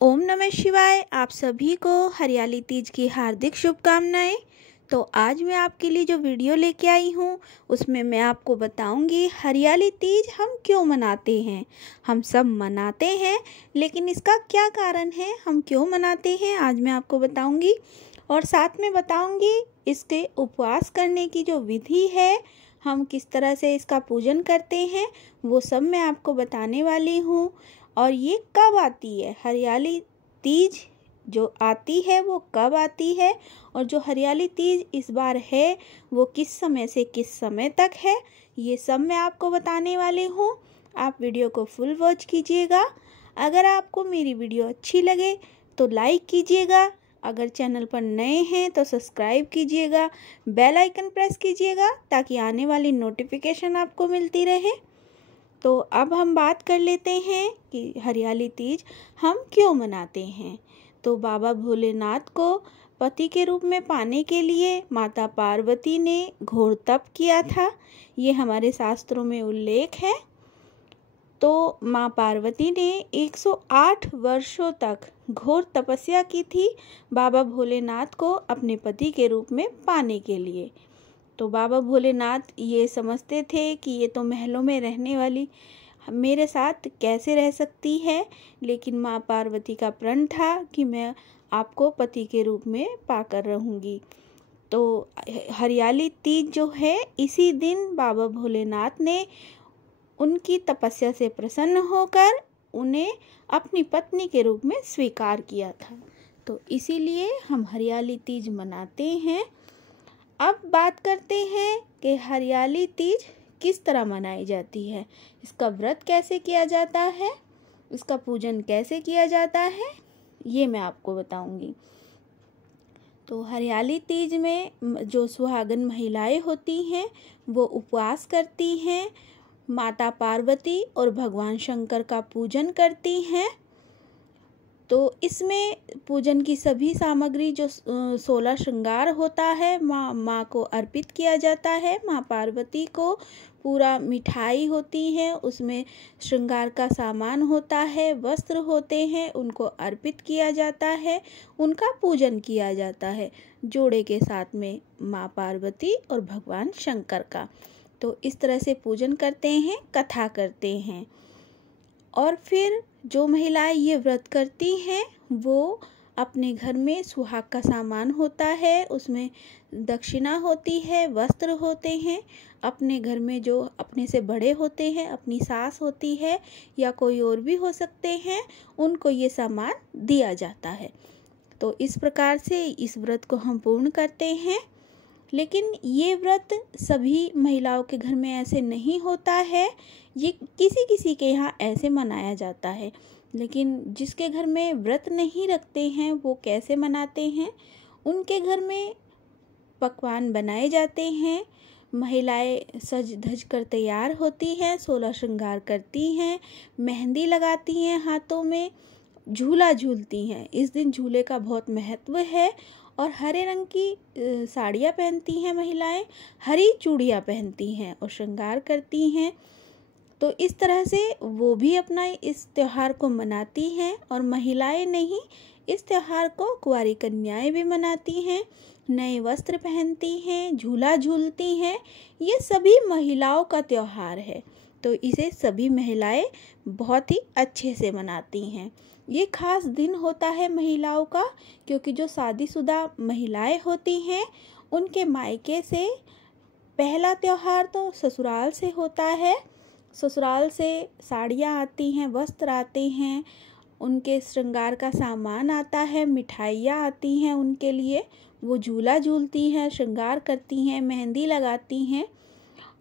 ओम नमः शिवाय। आप सभी को हरियाली तीज की हार्दिक शुभकामनाएं। तो आज मैं आपके लिए जो वीडियो लेके आई हूँ उसमें मैं आपको बताऊंगी हरियाली तीज हम क्यों मनाते हैं। हम सब मनाते हैं, लेकिन इसका क्या कारण है, हम क्यों मनाते हैं, आज मैं आपको बताऊंगी। और साथ में बताऊंगी इसके उपवास करने की जो विधि है, हम किस तरह से इसका पूजन करते हैं, वो सब मैं आपको बताने वाली हूँ। और ये कब आती है, हरियाली तीज जो आती है वो कब आती है, और जो हरियाली तीज इस बार है वो किस समय से किस समय तक है, ये सब मैं आपको बताने वाली हूँ। आप वीडियो को फुल वॉच कीजिएगा। अगर आपको मेरी वीडियो अच्छी लगे तो लाइक कीजिएगा। अगर चैनल पर नए हैं तो सब्सक्राइब कीजिएगा, बेल आइकन प्रेस कीजिएगा ताकि आने वाली नोटिफिकेशन आपको मिलती रहे। तो अब हम बात कर लेते हैं कि हरियाली तीज हम क्यों मनाते हैं। तो बाबा भोलेनाथ को पति के रूप में पाने के लिए माता पार्वती ने घोर तप किया था, ये हमारे शास्त्रों में उल्लेख है। तो माँ पार्वती ने 108 वर्षों तक घोर तपस्या की थी बाबा भोलेनाथ को अपने पति के रूप में पाने के लिए। तो बाबा भोलेनाथ ये समझते थे कि ये तो महलों में रहने वाली मेरे साथ कैसे रह सकती है, लेकिन माँ पार्वती का प्रण था कि मैं आपको पति के रूप में पाकर रहूँगी। तो हरियाली तीज जो है, इसी दिन बाबा भोलेनाथ ने उनकी तपस्या से प्रसन्न होकर उन्हें अपनी पत्नी के रूप में स्वीकार किया था। तो इसीलिए हम हरियाली तीज मनाते हैं। अब बात करते हैं कि हरियाली तीज किस तरह मनाई जाती है, इसका व्रत कैसे किया जाता है, इसका पूजन कैसे किया जाता है, ये मैं आपको बताऊंगी। तो हरियाली तीज में जो सुहागन महिलाएं होती हैं वो उपवास करती हैं, माता पार्वती और भगवान शंकर का पूजन करती हैं। तो इसमें पूजन की सभी सामग्री जो 16 श्रृंगार होता है माँ को अर्पित किया जाता है। माँ पार्वती को पूरा मिठाई होती है, उसमें श्रृंगार का सामान होता है, वस्त्र होते हैं, उनको अर्पित किया जाता है, उनका पूजन किया जाता है जोड़े के साथ में माँ पार्वती और भगवान शंकर का। तो इस तरह से पूजन करते हैं, कथा करते हैं। और फिर जो महिलाएं ये व्रत करती हैं वो अपने घर में सुहाग का सामान होता है, उसमें दक्षिणा होती है, वस्त्र होते हैं, अपने घर में जो अपने से बड़े होते हैं, अपनी सास होती है या कोई और भी हो सकते हैं, उनको ये सामान दिया जाता है। तो इस प्रकार से इस व्रत को हम पूर्ण करते हैं। लेकिन ये व्रत सभी महिलाओं के घर में ऐसे नहीं होता है, ये किसी किसी के यहाँ ऐसे मनाया जाता है। लेकिन जिसके घर में व्रत नहीं रखते हैं वो कैसे मनाते हैं, उनके घर में पकवान बनाए जाते हैं, महिलाएं सज धज कर तैयार होती हैं, 16 श्रृंगार करती हैं, मेहंदी लगाती हैं, हाथों में झूला झूलती हैं। इस दिन झूले का बहुत महत्व है। और हरे रंग की साड़ियाँ पहनती हैं महिलाएं, हरी चूड़ियाँ पहनती हैं और श्रृंगार करती हैं। तो इस तरह से वो भी अपना इस त्यौहार को मनाती हैं। और महिलाएं नहीं, इस त्यौहार को कुंवारी कन्याएं भी मनाती हैं, नए वस्त्र पहनती हैं, झूला झूलती हैं। ये सभी महिलाओं का त्यौहार है, तो इसे सभी महिलाएं बहुत ही अच्छे से मनाती हैं। ये खास दिन होता है महिलाओं का, क्योंकि जो शादीशुदा महिलाएं होती हैं उनके मायके से पहला त्यौहार तो ससुराल से होता है। ससुराल से साड़ियाँ आती हैं, वस्त्र आते हैं, उनके श्रृंगार का सामान आता है, मिठाइयाँ आती हैं उनके लिए, वो झूला झूलती हैं, श्रृंगार करती हैं, मेहंदी लगाती हैं।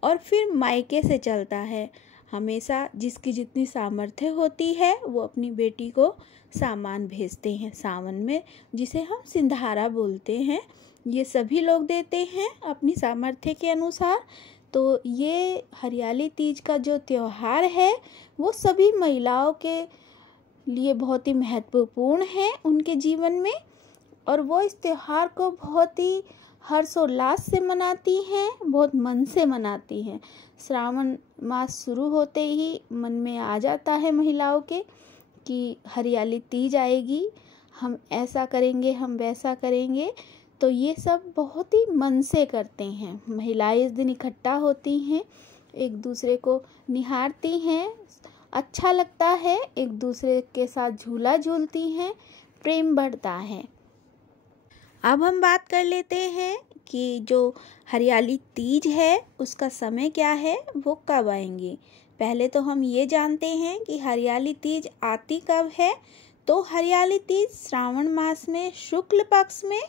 और फिर मायके से चलता है, हमेशा जिसकी जितनी सामर्थ्य होती है वो अपनी बेटी को सामान भेजते हैं सावन में, जिसे हम सिंधारा बोलते हैं। ये सभी लोग देते हैं अपनी सामर्थ्य के अनुसार। तो ये हरियाली तीज का जो त्यौहार है वो सभी महिलाओं के लिए बहुत ही महत्वपूर्ण है उनके जीवन में। और वो इस त्यौहार को बहुत ही हर्षोल्लास से मनाती हैं, बहुत मन से मनाती हैं। श्रावण मास शुरू होते ही मन में आ जाता है महिलाओं के कि हरियाली तीज आएगी, हम ऐसा करेंगे, हम वैसा करेंगे। तो ये सब बहुत ही मन से करते हैं। महिलाएं इस दिन इकट्ठा होती हैं, एक दूसरे को निहारती हैं, अच्छा लगता है, एक दूसरे के साथ झूला झूलती हैं, प्रेम बढ़ता है। अब हम बात कर लेते हैं कि जो हरियाली तीज है उसका समय क्या है, वो कब आएंगी। पहले तो हम ये जानते हैं कि हरियाली तीज आती कब है। तो हरियाली तीज श्रावण मास में शुक्ल पक्ष में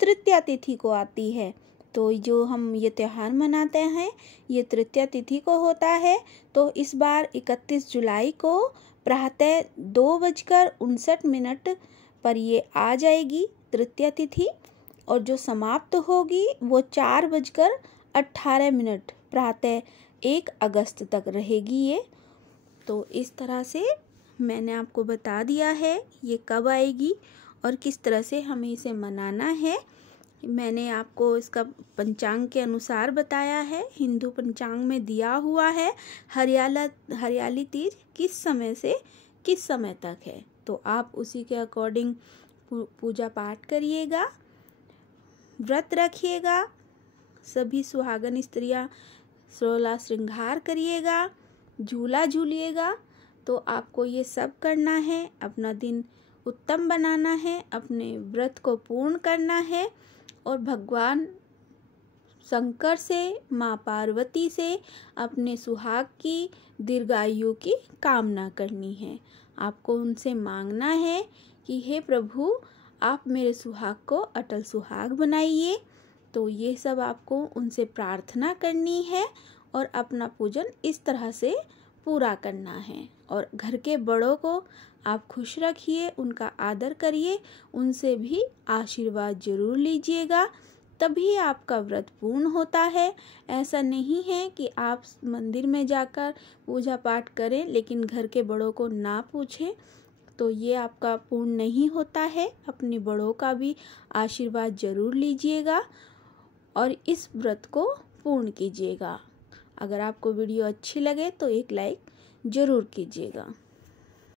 तृतीया तिथि को आती है। तो जो हम ये त्यौहार मनाते हैं ये तृतीया तिथि को होता है। तो इस बार 31 जुलाई को प्रातः 2:59 पर ये आ जाएगी तृतीया तिथि, और जो समाप्त होगी वो 4:18 प्रातः 1 अगस्त तक रहेगी ये। तो इस तरह से मैंने आपको बता दिया है ये कब आएगी और किस तरह से हमें इसे मनाना है। मैंने आपको इसका पंचांग के अनुसार बताया है, हिंदू पंचांग में दिया हुआ है हरियाली तीज किस समय से किस समय तक है। तो आप उसी के अकॉर्डिंग पूजा पाठ करिएगा, व्रत रखिएगा, सभी सुहागन स्त्रियां 16 श्रृंगार करिएगा, झूला झूलिएगा। तो आपको ये सब करना है, अपना दिन उत्तम बनाना है, अपने व्रत को पूर्ण करना है और भगवान शंकर से, माँ पार्वती से अपने सुहाग की दीर्घायु की कामना करनी है। आपको उनसे मांगना है कि हे प्रभु आप मेरे सुहाग को अटल सुहाग बनाइए। तो ये सब आपको उनसे प्रार्थना करनी है और अपना पूजन इस तरह से पूरा करना है। और घर के बड़ों को आप खुश रखिए, उनका आदर करिए, उनसे भी आशीर्वाद जरूर लीजिएगा, तभी आपका व्रत पूर्ण होता है। ऐसा नहीं है कि आप मंदिर में जाकर पूजा पाठ करें लेकिन घर के बड़ों को ना पूछें, तो ये आपका पूर्ण नहीं होता है। अपने बड़ों का भी आशीर्वाद जरूर लीजिएगा और इस व्रत को पूर्ण कीजिएगा। अगर आपको वीडियो अच्छी लगे तो एक लाइक ज़रूर कीजिएगा।